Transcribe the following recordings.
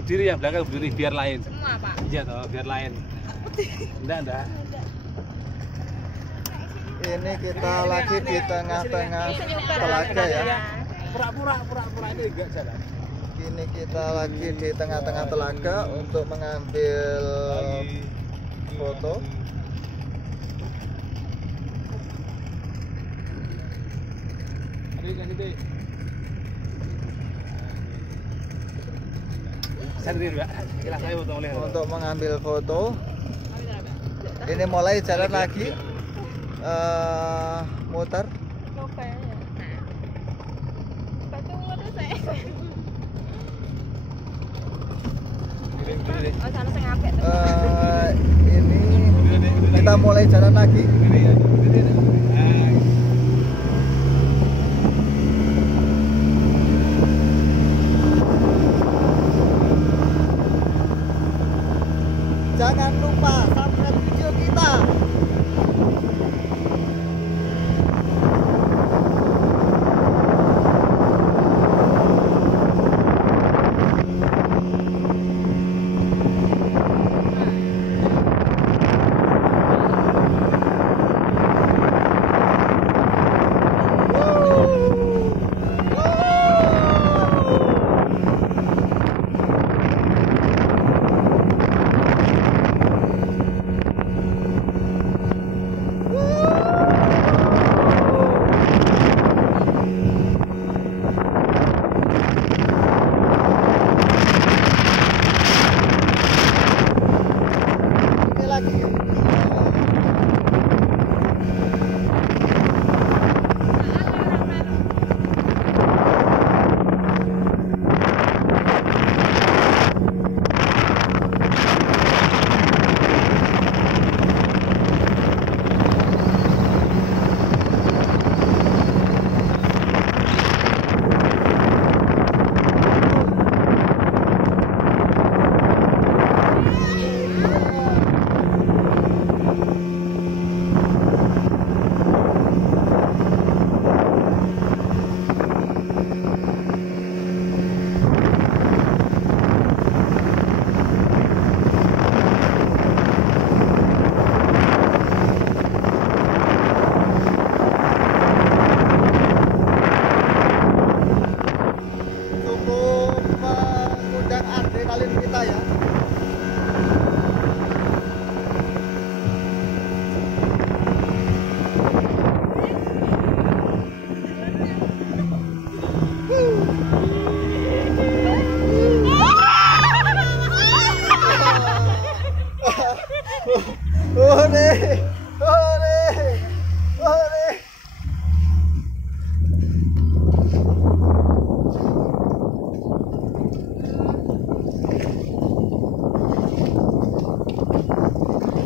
berdiri, yang belakang berdiri biar lain. Semua, Pak. Iya toh, biar lain. Enggak. Ini kita lagi di tengah-tengah telaga ya. Pura-pura ini enggak jalan. Kini kita lagi di tengah-tengah telaga untuk mengambil foto. Sendiri, Mbak. Kira saya foto oleh. Untuk mengambil foto. Ini mulai jalan lagi. Muter. Ini kita mulai jalan lagi. Jangan lupa subscribe video kita.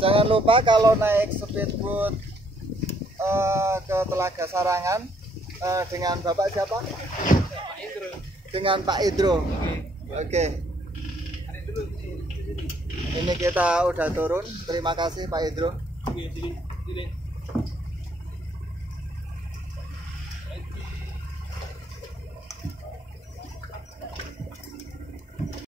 Jangan lupa kalau naik speedboat ke Telaga Sarangan dengan Bapak siapa? Pak Indro. Dengan Pak Indro. Oke. Ini kita udah turun. Terima kasih Pak Indro.